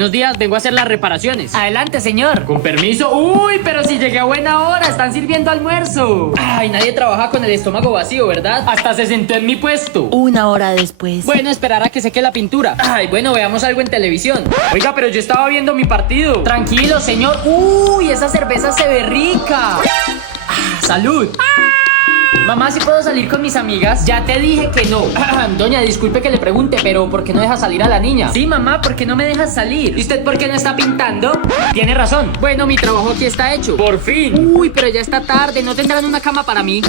Buenos días, vengo a hacer las reparaciones. Adelante, señor. Con permiso. Uy, pero si llegué a buena hora, están sirviendo almuerzo. Ay, nadie trabaja con el estómago vacío, ¿verdad? Hasta se sentó en mi puesto. Una hora después. Bueno, esperar a que seque la pintura. Ay, bueno, veamos algo en televisión. Oiga, pero yo estaba viendo mi partido. Tranquilo, señor. Uy, esa cerveza se ve rica. Salud. Mamá, ¿sí puedo salir con mis amigas? Ya te dije que no. Doña, disculpe que le pregunte, pero ¿por qué no deja salir a la niña? Sí, mamá, ¿por qué no me dejas salir? ¿Y usted por qué no está pintando? Tiene razón. Bueno, mi trabajo aquí está hecho. Por fin. Uy, pero ya está tarde, ¿no tendrán una cama para mí?